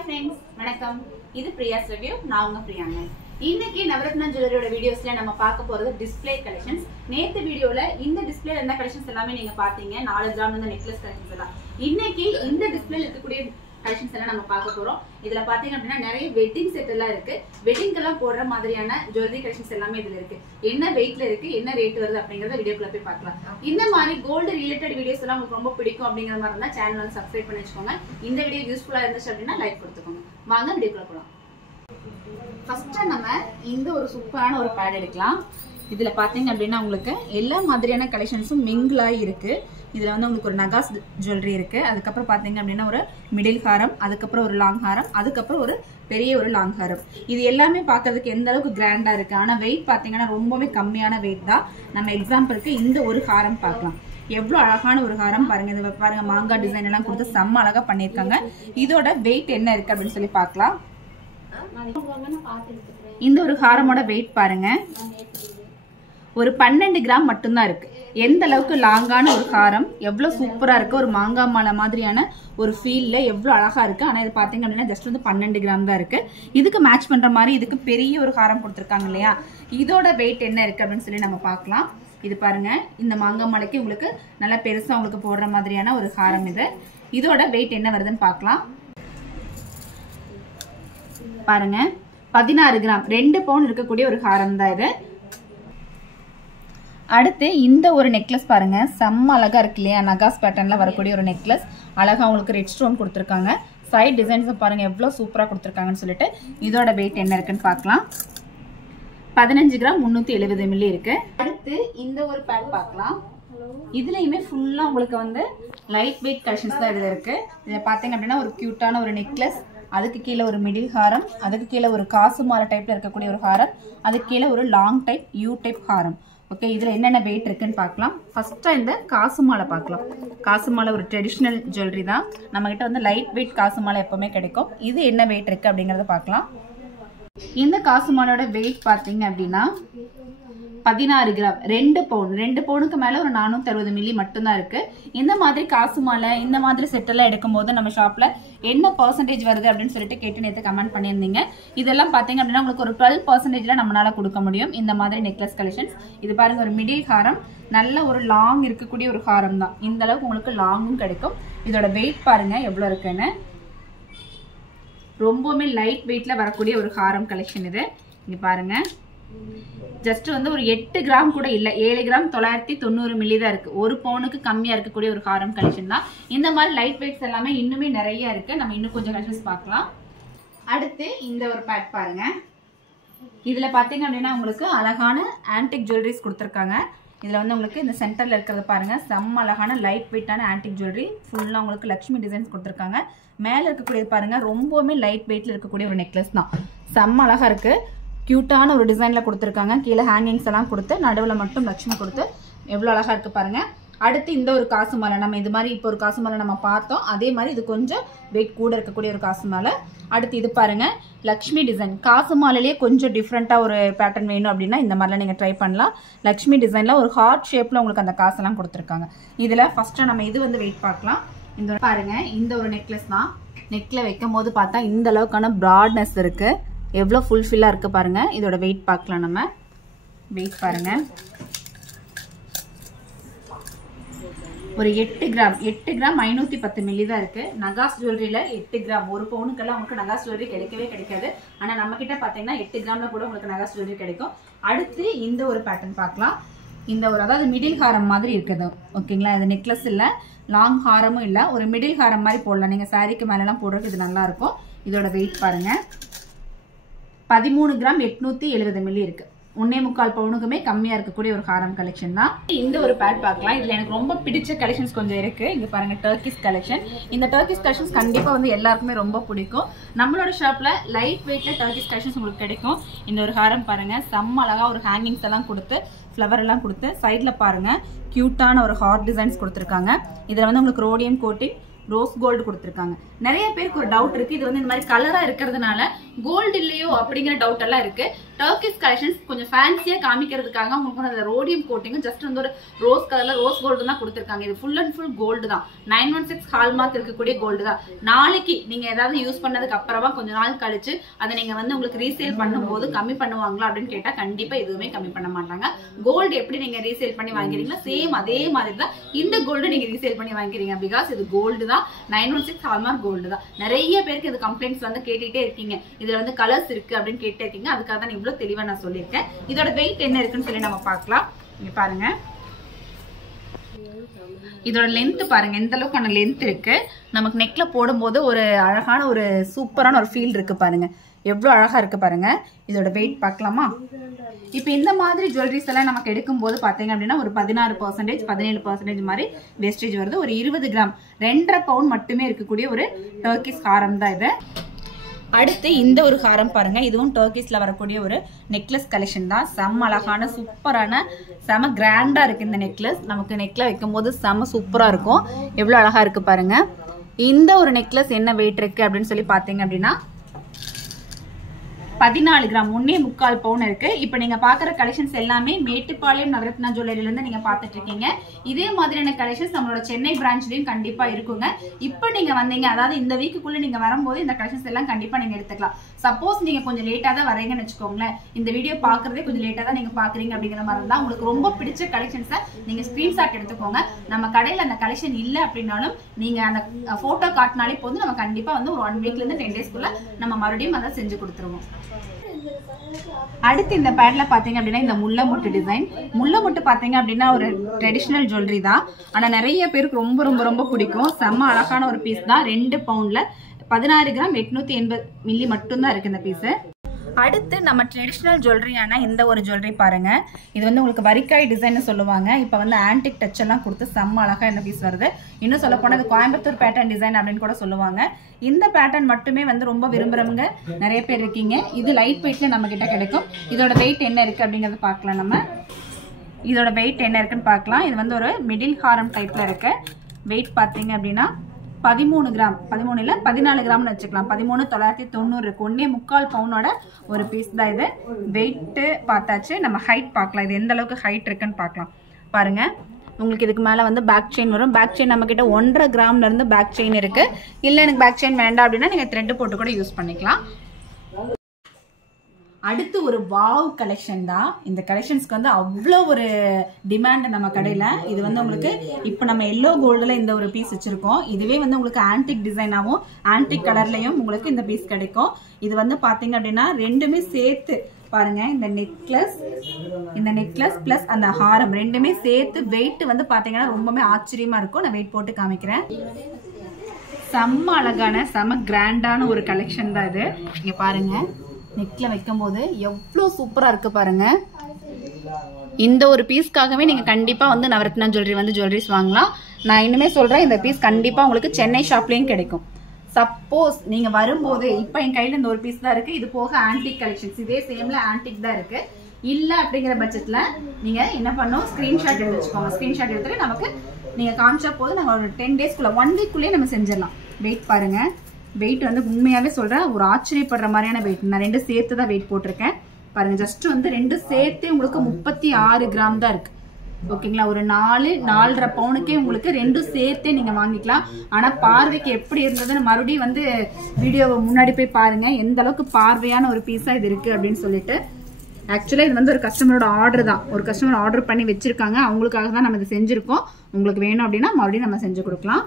Hi friends, வணக்கம். இது பிரியாஸ் review. நான் உங்க பிரியாங்க. இன்னைக்கு நவரத்னா ஜுவல்லரியோட வீடியோஸ்ல நம்ம பார்க்க போறது டிஸ்ப்ளே கலெக்ஷன்ஸ். நேத்து வீடியோல இந்த டிஸ்ப்ளேல என்ன கலெக்ஷன்ஸ் எல்லாமே நீங்க பாத்தீங்க. 4 கிராம் இந்த நெக்லஸ் கலெக்ஷன்ஸ் எல்லாம். இன்னைக்கு இந்த டிஸ்ப்ளேல இருக்கக்கூடிய கலெக்ஷன்ஸ் எல்லாம் நம்ம பார்க்க போறோம். இதுல பாத்தீங்க அப்படினா நிறைய வெட்டிங் செட் எல்லாம் இருக்கு. வெட்டிங்க்கெல்லாம் போடுற மாதிரியான ஜுவல்லரி கலெக்ஷன்ஸ் எல்லாமே இதுல இருக்கு. என்ன வெயிட்ல இருக்கு, என்ன ரேட் வருது அப்படிங்கறத வீடியோக்குள்ள போய் பார்க்கலாம். இந்த மாதிரி கோல்ட் ரிலேட்டட் வீடியோஸ் எல்லாம் உங்களுக்கு ரொம்ப பிடிக்கும் அப்படிங்கிற மாதிரி இருந்தா சேனலை வந்து சப்ஸ்கிரைப் பண்ணி வச்சுக்கோங்க. இந்த வீடியோ யூஸ்ஃபுல்லா இருந்துச்சு அப்படின்னா லைக் கொடுத்துக்கோங்க. வாங்க வீடியோக்குள்ள போலாம். ஃபர்ஸ்ட் நம்ம இந்த ஒரு சூப்பரான ஒரு பேட் எடுக்கலாம். இதுல பாத்தீங்க அப்படின்னா உங்களுக்கு எல்லா மாதிரியான கலெக்ஷன்ஸும் மிங்கிளாகி இருக்கு. இதுல வந்து உங்களுக்கு ஒரு நகாஸ் ஜுவல்லரி இருக்கு. அதுக்கப்புறம் பாத்தீங்க அப்படின்னா ஒரு மிடில் ஹாரம், அதுக்கப்புறம் ஒரு லாங் ஹாரம், அதுக்கப்புறம் ஒரு பெரிய ஒரு லாங் ஹாரம். இது எல்லாமே பார்க்கறதுக்கு எந்த அளவுக்கு கிராண்டா இருக்கு. ஆனா வெயிட் பாத்தீங்கன்னா ரொம்பவே கம்மியான வெயிட் தான். நம்ம எக்ஸாம்பிளுக்கு இந்த ஒரு ஹாரம் பார்க்கலாம். எவ்வளவு அழகான ஒரு ஹாரம் பாருங்க. இது பாருங்க, மாங்காய் டிசைன் எல்லாம் கொடுத்து செம்ம அழகா பண்ணிருக்காங்க. இதோட வெயிட் என்ன இருக்கு அப்படின்னு சொல்லி பார்க்கலாம். இந்த ஒரு ஹாரமோட வெயிட் பாருங்க, ஒரு 12 கிராம் மட்டும்தான் இருக்கு. எந்த அளவுக்கு லாங்கான ஒரு ஹாரம், எவ்வளவு சூப்பரா இருக்கு. ஒரு மாங்காய் மாலை மாதிரியான ஒரு ஃபீல்ல எவ்வளவு அழகா இருக்கு. ஆனா இது பாத்தீங்க அப்படின்னா ஜஸ்ட் வந்து 12 கிராம் தான் இருக்கு. இதுக்கு மேட்ச் பண்ற மாதிரி இதுக்கு பெரிய ஒரு ஹாரம் கொடுத்துருக்காங்க இல்லையா. இதோட வெயிட் என்ன இருக்கு அப்படின்னு சொல்லி நம்ம பார்க்கலாம். இது பாருங்க, இந்த மாங்காய் மாலைக்கு உங்களுக்கு நல்லா பெருசா உங்களுக்கு போடுற மாதிரியான ஒரு ஹாரம் இது. இதோட வெயிட் என்ன வருதுன்னு பார்க்கலாம். பாருங்க, 16 கிராம், 2 பவுன் இருக்கக்கூடிய ஒரு ஹாரம் தான் இது. அடுத்து இந்த ஒரு நெக்லஸ் பாருங்க, செம்ம அழகா இருக்கு இல்லையா. நகாஸ் பேட்டர்ன்ல வரக்கூடிய ஒரு நெக்லஸ். அழகா உங்களுக்கு ரெட் ஸ்டோன் கொடுத்துருக்காங்க. சைட் டிசைன்ஸ் பாருங்க எவ்வளவு சூப்பரா கொடுத்துருக்காங்கன்னு சொல்லிட்டு. இதோட வெயிட் என்ன இருக்குன்னு பார்க்கலாம். 15 கிராம் 370 மில்லி இருக்கு. அடுத்து இந்த ஒரு பேட் பார்க்கலாம். இதுலயுமே ஃபுல்லா உங்களுக்கு வந்து லைட் வெயிட் கலெக்ஷன்ஸ் தான் இதுல இருக்கு. இதை பாத்தீங்க அப்படின்னா ஒரு கியூட்டான ஒரு நெக்லஸ், அதுக்கு கீழே ஒரு மிடில் ஹாரம், அதுக்கு கீழே ஒரு காசு மாலை டைப்ல இருக்கக்கூடிய ஒரு ஹாரம், அதுக்கு கீழே ஒரு long type you type Haram. Okay, இதுல என்னென்ன வெயிட் இருக்குன்னு பார்க்கலாம். ஃபர்ஸ்டா இந்த காசு மாலை பார்க்கலாம். காசு மாலை ஒரு ட்ரெடிஷ்னல் ஜுவல்லரி தான். நம்ம கிட்ட வந்து லைட் வெயிட் காசு மாலை எப்பவுமே கிடைக்கும். இது என்ன வெயிட் இருக்கு அப்படிங்கறத பார்க்கலாம். இந்த காசு மாலையோட வெயிட் பாத்தீங்க அப்படின்னா 16 கிராம், 2 பவுன். 2 பவுனுக்கு மேல ஒரு 460 மில்லி மட்டும்தான் இருக்கு. இந்த மாதிரி காசு மாலை, இந்த மாதிரி செட் எல்லாம் எடுக்கும் போது நம்ம ஷாப்ல என்ன பர்சன்டேஜ் வருது அப்படின்னு சொல்லிட்டு கேட்டு நேற்று கமெண்ட் பண்ணியிருந்தீங்க. இதெல்லாம் பாத்தீங்க அப்படின்னா உங்களுக்கு ஒரு 12% நம்மளால கொடுக்க முடியும். இந்த மாதிரி நெக்லஸ் கலெக்ஷன்ஸ். இது பாருங்க, ஒரு மிடில் ஹாரம், நல்ல ஒரு லாங் இருக்கக்கூடிய ஒரு ஹாரம் தான். இந்த அளவுக்கு உங்களுக்கு லாங்கும் கிடைக்கும். இதோட வெயிட் பாருங்க எவ்வளவு இருக்குன்னு. ரொம்பவுமே லைட் வெயிட்ல வரக்கூடிய ஒரு ஹாரம் கலெக்ஷன் இது. இங்க பாருங்க, ஜஸ்ட் வந்து ஒரு 8 கிராம் கூட இல்ல, 7 கிராம் 990 மில்லி தான் இருக்கு. ஒரு பவுனுக்கு கம்மியா இருக்கக்கூடிய ஒரு ஹாரம் கலெக்ஷன் தான். இந்த மாதிரி லைட் வெயிட்ஸ் எல்லாமே இன்னுமே நிறைய இருக்கு. நம்ம இன்னும் கொஞ்சம் கலெக்ஷன்ஸ் பார்க்கலாம். அடுத்து இந்த ஒரு பேட் பாருங்க. இதுல பாத்தீங்க அப்படின்னா உங்களுக்கு அழகான ஆன்டிக் ஜுவல்லரிஸ் கொடுத்துருக்காங்க. இதுல வந்து உங்களுக்கு இந்த சென்டர்ல இருக்கிறது பாருங்க, செம்ம அழகான லைட் வெயிட்டான ஆன்டிக் ஜுவல்லரி. ஃபுல்லா உங்களுக்கு லட்சுமி டிசைன்ஸ் கொடுத்துருக்காங்க. மேல இருக்கக்கூடிய பாருங்க ரொம்பவுமே லைட் வெயிட்ல இருக்கக்கூடிய ஒரு நெக்லஸ் தான். செம்ம அழகா இருக்கு. கியூட்டான ஒரு டிசைன்ல கொடுத்துருக்காங்க. கீழே ஹேங்கிங்ஸ் எல்லாம் கொடுத்து நடுவில் மட்டும் லட்சுமி கொடுத்து எவ்வளவு அழகா இருக்கு பாருங்க. அடுத்து இந்த ஒரு காசு மாலை, நம்ம இது மாதிரி இப்போ ஒரு காசு மாலை நம்ம பார்த்தோம். அதே மாதிரி இது கொஞ்சம் வெயிட் கூட இருக்கக்கூடிய ஒரு காசு மாலை. அடுத்து இது பாருங்க, லக்ஷ்மி டிசைன். காசு மாலையிலேயே கொஞ்சம் டிஃப்ரெண்டா ஒரு பேட்டர்ன் வேணும் அப்படின்னா இந்த மாதிரிலாம் நீங்க ட்ரை பண்ணலாம். லக்ஷ்மி டிசைன்ல ஒரு ஹார்ட் ஷேப்ல உங்களுக்கு அந்த காசெல்லாம் கொடுத்துருக்காங்க. இதுல ஃபர்ஸ்ட் நம்ம இது வந்து வெயிட் பார்க்கலாம். இந்த பாருங்க, இந்த ஒரு நெக்லஸ் தான். நெக்ல வைக்கும் போது பார்த்தா இந்த அளவுக்கான ப்ராட்னஸ் இருக்கு. எவ்வளவு ஃபுல்ஃபில்லா இருக்கு பாருங்க. இதோட வெயிட் பார்க்கலாம். நம்ம வெயிட் பாருங்க, ஒரு 8 கிராம் 510 மில்லி தான் இருக்கு. நகாஸ் ஜுவல்லரியில 8 கிராம், ஒரு பவுனுக்கெல்லாம் உங்களுக்கு நகாஸ் ஜுவல்லரி கிடைக்கவே கிடைக்காது. ஆனா நம்ம கிட்ட பாத்தீங்கன்னா 8 கிராம்ல கூட உங்களுக்கு நகாஸ் ஜுவல்லரி கிடைக்கும். அடுத்து இந்த ஒரு பேட்டர்ன் பார்க்கலாம். இந்த ஒரு அதாவது மிடில் ஹாரம் மாதிரி இருக்குது. ஓகேங்களா, இது நெக்லஸ் இல்ல, லாங் ஹாரமும் இல்ல, ஒரு மிடில் ஹாரம் மாதிரி போடலாம். நீங்க சாரிக்கு மேல எல்லாம் போடுறதுக்கு இது நல்லா இருக்கும். இதோட வெயிட் பாருங்க, 13 கிராம் 870 மில்லி இருக்கு. 1.25 பவுனுக்குமே கம்மியா இருக்கக்கூடிய ஒரு ஹாரம் கலெக்ஷன் தான். இந்த ஒரு பேட் பார்க்கலாம். இதுல எனக்கு ரொம்ப பிடிச்ச கலெக்ஷன்ஸ் கொஞ்சம் இருக்கு. இங்க பாருங்க, டர்க்கிஷ் கலெக்ஷன். இந்த டர்க்கிஷ் கலெக்ஷன்ஸ் கண்டிப்பா வந்து எல்லாருக்குமே ரொம்ப பிடிக்கும். நம்மளோட ஷாப்ல லைட் வெயிட்ல டர்க்கிஷ் கலெக்ஷன்ஸ் உங்களுக்கு கிடைக்கும். இந்த ஒரு ஹாரம் பாருங்க, செம்ம அழகா ஒரு ஹேங்கிங்ஸ் எல்லாம் கொடுத்து ஃபிளவர் எல்லாம் கொடுத்து சைட்ல பாருங்க கியூட்டான ஒரு ஹார்ட் டிசைன்ஸ் கொடுத்துருக்காங்க. இதுல வந்து உங்களுக்கு ரோடியம் கோட்டிங், ரோஸ் கோல்டு கொடுத்துருக்காங்க. நிறைய பேருக்கு ஒரு டவுட் இருக்கு, இது வந்து இந்த மாதிரி கலரா இருக்கிறதுனால கோல்டு இல்லையோ அப்படிங்கிற டவுட் எல்லாம் இருக்கு. டர்க்கிஷ் கலெக்ஷன்ஸ் கொஞ்சம் ஃபேன்சியா காமிக்கிறதுக்காக உங்களுக்கு வந்து ரோடியம் கோட்டிங் ஜஸ்ட் வந்து ஒரு ரோஸ் கலர்ல ரோஸ் கோல்டு தான் கொடுத்துருக்காங்க. இது ஃபுல் அண்ட் ஃபுல் கோல்டு தான். 916 ஹால்மார்க் இருக்கக்கூடிய கோல்டு தான். நாளைக்கு நீங்க ஏதாவது யூஸ் பண்ணதுக்கு அப்புறமா கொஞ்ச நாள் கழிச்சு அதை நீங்க வந்து உங்களுக்கு ரீசேல் பண்ணும்போது கம்மி பண்ணுவாங்களா அப்படின்னு கேட்டா கண்டிப்பா எதுவுமே கம்மி பண்ண மாட்டாங்க. கோல்டு எப்படி நீங்க ரீசேல் பண்ணி வாங்குறீங்களா சேம் அதே மாதிரி தான் இந்த கோல்டு நீங்க ரீசேல் பண்ணி வாங்கிக்கிறீங்க. பிகாஸ் இது கோல்டு தான். 916 ஹால்மார்க் கோல்டு தான். நிறைய பேருக்கு இது கம்ப்ளைண்ட்ஸ் வந்து கேட்டுட்டே இருக்கீங்க. இதுல வந்து கலர்ஸ் இருக்கு அப்படின்னு கேட்டே இருக்கீங்க. அதுக்காக தான் இவ்வளவு தெளிவா நான் சொல்லியிருக்கேன். இதோட வெயிட் என்ன இருக்குன்னு சொல்லி நம்ம பார்க்கலாம். இங்க பாருங்க, இதோட லென்த் பாருங்க எந்த அளவுக்கான லென்த் இருக்கு. நமக்கு நெக்ல போடும்போது ஒரு அழகான ஒரு சூப்பரான ஒரு ஃபீல் இருக்கு பாருங்க. எவ்வளவு அழகா இருக்கு பாருங்க. இதோட வெயிட் பார்க்கலாமா? இப்ப இந்த மாதிரி ஜுவல்லரிஸ் எல்லாம் நமக்கு எடுக்கும் போது பாத்தீங்க அப்படின்னா ஒரு 16% 17% மாதிரி வேஸ்டேஜ் வருது. ஒரு 20 கிராம் 2.5 பவுண்ட் மட்டுமே இருக்கக்கூடிய ஒரு டர்க்கிஷ் ஹாரம் தான் இது. அடுத்து இந்த ஒரு ஹாரம் பாருங்க. இதுவும் டர்க்கிஷ்ல வரக்கூடிய ஒரு நெக்லஸ் கலெக்ஷன் தான். செம்ம அழகான சூப்பரான செம கிராண்டா இருக்கு இந்த நெக்லஸ். நமக்கு நெக்ல வைக்கும் போது செம சூப்பரா இருக்கும். எவ்வளவு அழகா இருக்கு பாருங்க. இந்த ஒரு நெக்லஸ் என்ன வெயிட் இருக்கு அப்படின்னு சொல்லி பாத்தீங்க அப்படின்னா 14 கிராம் 1.25 பவுன் இருக்கு. இப்ப நீங்க பாக்குற கலெக்ஷன்ஸ் எல்லாமே மேட்டுப்பாளையம் நவரத்னா ஜுவல்லரியில இருந்து நீங்க பாத்துட்டு இருக்கீங்க. இதே மாதிரியான கலெக்ஷன்ஸ் நம்மளோட சென்னை பிரான்ச்லயும் கண்டிப்பா இருக்குங்க. இப்ப நீங்க வந்தீங்க, அதாவது இந்த வீக்குக்குள்ள நீங்க வரும்போது இந்த கலெக்ஷன்ஸ் எல்லாம் கண்டிப்பா நீங்க எடுத்துக்கலாம். சப்போஸ் நீங்க கொஞ்சம் லேட்டா தான் வரீங்கன்னு வச்சுக்கோங்களேன், இந்த வீடியோ பாக்குறதே கொஞ்சம் லேட்டா தான் நீங்க பாக்குறீங்க அப்படிங்கிற மாதிரி இருந்தா உங்களுக்கு ரொம்ப பிடிச்ச கலெக்ஷன்ஸை நீங்க ஸ்கிரீன்ஷாட் எடுத்துக்கோங்க. நம்ம கடையில அந்த கலெக்ஷன் இல்ல அப்படின்னாலும் நீங்க அந்த போட்டோ காட்டினாலே போதும். நம்ம கண்டிப்பா வந்து ஒரு 1 வீக்ல இருந்து 10 டேஸ்க்குள்ள நம்ம மறுபடியும் அதை செஞ்சு கொடுத்துருவோம். அடுத்து இந்த பேட்ல பாத்தீங்க அப்படின்னா இந்த முல்லை முட்டு டிசைன். முல்லை முட்டு பாத்தீங்க அப்படின்னா ஒரு ட்ரெடிஷனல் ஜுவல்லரி தான். ஆனா நிறைய பேருக்கு ரொம்ப ரொம்ப ரொம்ப பிடிக்கும். செம்ம அழகான ஒரு பீஸ் தான். 2 பவுண்ட்ல 16 கிராம் 880 மில்லி மட்டும் தான் இருக்கு இந்த பீஸ். அடுத்து நம்ம ட்ரெடிஷனல் ஜுவல்லரியான இந்த ஒரு ஜுவல்லரி பாருங்க. இது வந்து உங்களுக்கு வரிக்காய் டிசைன் சொல்லுவாங்க. இப்ப வந்து ஆன்டிக் டச் எல்லாம் கொடுத்து செம்ம அழகா இந்த பீஸ் வருது. இன்னும் சொல்ல போனா இது கோயம்புத்தூர் பேட்டர்ன் டிசைன் அப்படின்னு கூட சொல்லுவாங்க. இந்த பேட்டர்ன் மட்டுமே வந்து ரொம்ப விரும்புறவங்க நிறைய பேர் இருக்கீங்க. இது லைட் வெயிட்ல நம்ம கிட்ட கிடைக்கும். இதோட வெயிட் என்ன இருக்கு அப்படிங்கறத பார்க்கலாம். நம்ம இதோட வெயிட் என்ன இருக்குன்னு பார்க்கலாம். இது வந்து ஒரு மிடில் ஹாரம் டைப்ல இருக்கு. வெயிட் பாத்தீங்க அப்படின்னா 13 கிராம் 13 இல்ல 14 கிராம்னு வச்சுக்கலாம். 13,990 இருக்கு. 1.25 பவுனோட ஒரு பீஸ் தான் இது. வெயிட் பார்த்தாச்சு. நம்ம ஹைட் பார்க்கலாம். இது எந்த அளவுக்கு ஹைட் இருக்குன்னு பார்க்கலாம். பாருங்க, உங்களுக்கு இதுக்கு மேல வந்து பேக் செயின் வரும். பேக் செயின் நம்ம கிட்ட 1.5 கிராம்ல இருந்து பேக் செயின் இருக்கு. இல்ல எனக்கு பேக் செயின் வேண்டாம் அப்படின்னா நீங்க த்ரெட் போட்டு கூட யூஸ் பண்ணிக்கலாம். அடுத்து ஒரு வாவ் கலெக்ஷன் தான். இந்த கலெக்ஷன்ஸ்க்கு வந்து அவ்வளோ ஒரு டிமாண்ட் நம்ம கடையில. இது வந்து உங்களுக்கு இப்போ நம்ம எல்லோ கோல்டுல இந்த ஒரு பீஸ் வச்சிருக்கோம். இதுவே வந்து உங்களுக்கு ஆன்டிக் டிசைனாவும் ஆன்டிக் கலர்லயும் உங்களுக்கு இந்த பீஸ் கிடைக்கும். இது வந்து பாத்தீங்க அப்படின்னா ரெண்டுமே சேர்த்து பாருங்க. இந்த நெக்லஸ் பிளஸ் அந்த ஹாரம் ரெண்டுமே சேர்த்து வெயிட் வந்து பாத்தீங்கன்னா ரொம்பவே ஆச்சரியமா இருக்கும். நான் வெயிட் போட்டு காமிக்கிறேன். செம்ம அழகான செம்ம கிராண்டான ஒரு கலெக்ஷன் தான் இது. இங்க பாருங்க, நெக்ல வைக்கும் போது எவ்வளவு சூப்பரா இருக்கு பாருங்க. இந்த ஒரு பீஸ்க்காகவே நீங்க கண்டிப்பா வந்து நவரத்னா ஜுவல்லரி வந்து ஜுவல்லரிஸ் வாங்கலாம். நான் இன்னுமே சொல்றேன், இந்த பீஸ் கண்டிப்பா உங்களுக்கு சென்னை ஷாப்லயும் கிடைக்கும். சப்போஸ் நீங்க வரும்போது இப்ப என் கையில இந்த ஒரு பீஸ் தான் இருக்கு. இது போக ஆன்டிக் கலெக்ஷன்ஸ் இதே சேம்ல ஆன்டிக் தான் இருக்கு. இல்ல அப்படிங்கிற பட்சத்துல நீங்க என்ன பண்ணும், ஸ்கிரீன்ஷாட் எடுத்து வச்சுக்கோங்க. ஸ்கிரீன்ஷாட் எடுத்துட்டு நமக்கு நீங்க காமிச்சா போது நாங்க ஒரு 10 டேஸ்க்குள்ள 1 வீக்குள்ளேயே நம்ம செஞ்சிடலாம். வெயிட் பாருங்க. வெயிட் வந்து உண்மையாவே சொல்றேன், ஒரு ஆச்சரியப்படுற மாதிரியான வெயிட். நான் 2 சேர்த்து தான் வெயிட் போட்டிருக்கேன் பாருங்க. ஜஸ்ட் வந்து 2 சேர்த்து உங்களுக்கு 36 கிராம் தான் இருக்கு. ஓகேங்களா? ஒரு 4.5 பவுனுக்கே உங்களுக்கு 2 சேர்த்தே நீங்க வாங்கிக்கலாம். ஆனா பார்வைக்கு எப்படி இருந்ததுன்னு மறுபடியும் வந்து வீடியோவை முன்னாடி போய் பாருங்க, எந்த அளவுக்கு பார்வையான ஒரு பீஸா இது இருக்கு அப்படின்னு சொல்லிட்டு. ஆக்சுவலா இது வந்து ஒரு கஸ்டமரோட ஆர்டர் தான். ஒரு கஸ்டமர் ஆர்டர் பண்ணி வச்சிருக்காங்க. அவங்களுக்காக தான் நம்ம இதை செஞ்சிருக்கோம். உங்களுக்கு வேணும் அப்படின்னா மறுபடியும் நம்ம செஞ்சு கொடுக்கலாம்.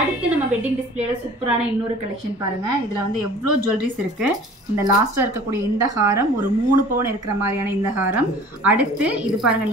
அடுத்து நம்ம வெட்டிங் டிஸ்பிளேல சூப்பரான இன்னொரு கலெக்ஷன் பாருங்க. இதுல வந்து எவ்வளவு ஜுவல்லரிஸ் இருக்கு. இந்த லாஸ்டா இருக்கக்கூடிய இந்த ஹாரம் ஒரு 3 பவுன் இருக்கிற மாதிரியான இந்த ஹாரம். அடுத்து இது பாருங்க,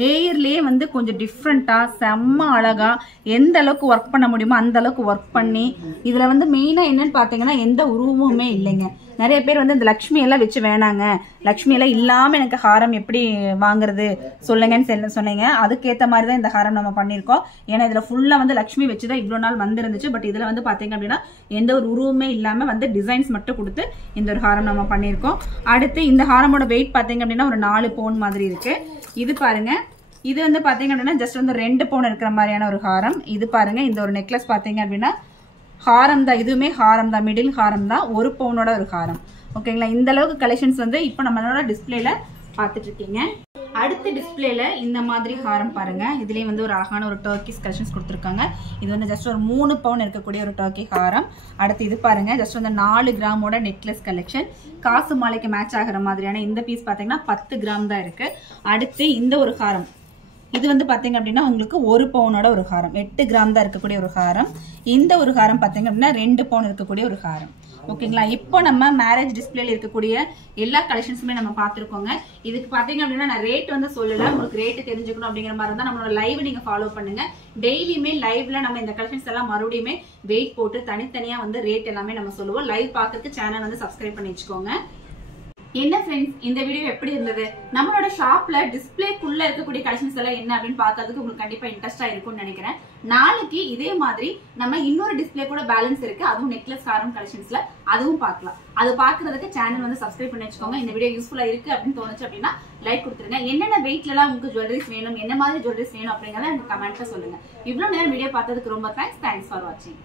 லேயர்லயே வந்து கொஞ்சம் டிஃப்ரெண்டா செம்ம அழகா எந்த அளவுக்கு ஒர்க் பண்ண முடியுமோ அந்த அளவுக்கு ஒர்க் பண்ணி. இதுல வந்து மெயினா என்னன்னு பாத்தீங்கன்னா எந்த உருவமுமே இல்லைங்க. நிறைய பேர் வந்து இந்த லக்ஷ்மி எல்லாம் வச்சு வேணாங்க, லக்ஷ்மி எல்லாம் இல்லாம எனக்கு ஹாரம் எப்படி வாங்குறது சொல்லுங்கன்னு சொன்னீங்க. அதுக்கேற்ற மாதிரி தான் இந்த ஹாரம் நம்ம பண்ணிருக்கோம். ஏன்னா இதுல ஃபுல்லா வந்து லக்ஷ்மி வச்சுதான் இவ்வளவு நாள் வந்துருந்துச்சு. பட் இதுல வந்து பாத்தீங்க அப்படின்னா எந்த ஒரு உருவமே இல்லாம வந்து டிசைன்ஸ் மட்டும் கொடுத்து இந்த ஒரு ஹாரம் நம்ம பண்ணிருக்கோம். அடுத்து இந்த ஹாரமோட வெயிட் பாத்தீங்க அப்படின்னா ஒரு 4 பவுன் மாதிரி இருக்கு. இது பாருங்க, இது வந்து பாத்தீங்க அப்படின்னா ஜஸ்ட் வந்து 2 பவுன் இருக்கிற மாதிரியான ஒரு ஹாரம். இது பாருங்க, இந்த ஒரு நெக்லஸ் பாத்தீங்க அப்படின்னா ஹாரம் தான், இதுவுமே ஹாரம் தான், மிடில் ஹாரம் தான், 1 பவுனோட ஒரு ஹாரம். ஓகேங்களா, இந்த அளவுக்கு கலெக்ஷன்ஸ் வந்து இப்போ நம்மளோட டிஸ்பிளேல பார்த்துட்டு இருக்கீங்க. அடுத்த டிஸ்பிளேல இந்த மாதிரி ஹாரம் பாருங்க. இதுலயே வந்து ஒரு அழகான ஒரு டர்க்கிஸ் கலெக்ஷன்ஸ் கொடுத்துருக்காங்க. இது வந்து ஜஸ்ட் ஒரு 3 பவுன் இருக்கக்கூடிய ஒரு டர்க்கி ஹாரம். அடுத்து இது பாருங்க, ஜஸ்ட் வந்து 4 கிராமோட நெக்லஸ் கலெக்ஷன். காசு மாலைக்கு மேட்ச் ஆகிற மாதிரியான இந்த பீஸ் பாத்தீங்கன்னா 10 கிராம் தான் இருக்கு. அடுத்து இந்த ஒரு ஹாரம், இது வந்து பாத்தீங்க அப்படின்னா உங்களுக்கு 1 பவுனோட ஒரு ஹாரம், 8 கிராம் தான் இருக்கக்கூடிய ஒரு ஹாரம். இந்த ஒரு ஹாரம் பாத்தீங்க அப்படின்னா 2 பவுன் இருக்கக்கூடிய ஒரு ஹாரம். ஓகேங்களா, இப்போ நம்ம மேரேஜ் டிஸ்பிளேல இருக்கக்கூடிய எல்லா கலெக்ஷன்ஸுமே நம்ம பார்த்துருக்கோங்க. இதுக்கு பாத்தீங்க அப்படின்னா நான் ரேட் வந்து சொல்லல, உங்களுக்கு ரேட் தெரிஞ்சுக்கணும் அப்படிங்கிற மாதிரி இருந்தா நம்மளோட லைவ் நீங்க ஃபாலோ பண்ணுங்க. டெய்லியுமே லைவ்ல நம்ம இந்த கலெக்ஷன்ஸ் எல்லாம் மறுபடியுமே வெயிட் போட்டு தனித்தனியா வந்து ரேட் எல்லாமே நம்ம சொல்லுவோம். லைவ் பார்க்கறதுக்கு சேனல் வந்து சப்ஸ்கிரைப் பண்ணி வச்சுக்கோங்க. என்ன ஃப்ரெண்ட்ஸ், இந்த வீடியோ எப்படி இருந்தது? நம்மளோட ஷாப்ல டிஸ்பிளேக்குள்ள இருக்கக்கூடிய கலெக்ஷன்ஸ் எல்லாம் என்ன அப்படின்னு பார்த்ததுக்கு உங்களுக்கு கண்டிப்பா இன்ட்ரெஸ்டா இருக்கும்னு நினைக்கிறேன். நாளைக்கு இதே மாதிரி நம்ம இன்னொரு டிஸ்பிளே கூட பேலன்ஸ் இருக்கு, அதுவும் நெக்லஸ் ஹாரம் கலெக்ஷன்ஸ்ல, அதுவும் பார்க்கலாம். அது பாக்குறதுக்கு சேனல் வந்து சப்ஸ்கிரைப் பண்ணி வச்சுக்கோங்க. இந்த வீடியோ யூஸ்ஃபுல்லா இருக்கு அப்படின்னு தோணுச்சு அப்படின்னா லைக் கொடுத்துருங்க. என்னென்ன வெயிட்ல எல்லாம் உங்களுக்கு ஜுவல்லரிஸ் வேணும், என்ன மாதிரி ஜுவல்லரிஸ் வேணும் அப்படிங்கறத எனக்கு கமெண்ட்ல சொல்லுங்க. இவ்வளவு நேரம் வீடியோ பார்த்ததுக்கு ரொம்ப தேங்க்ஸ் ஃபார் வாட்சிங்.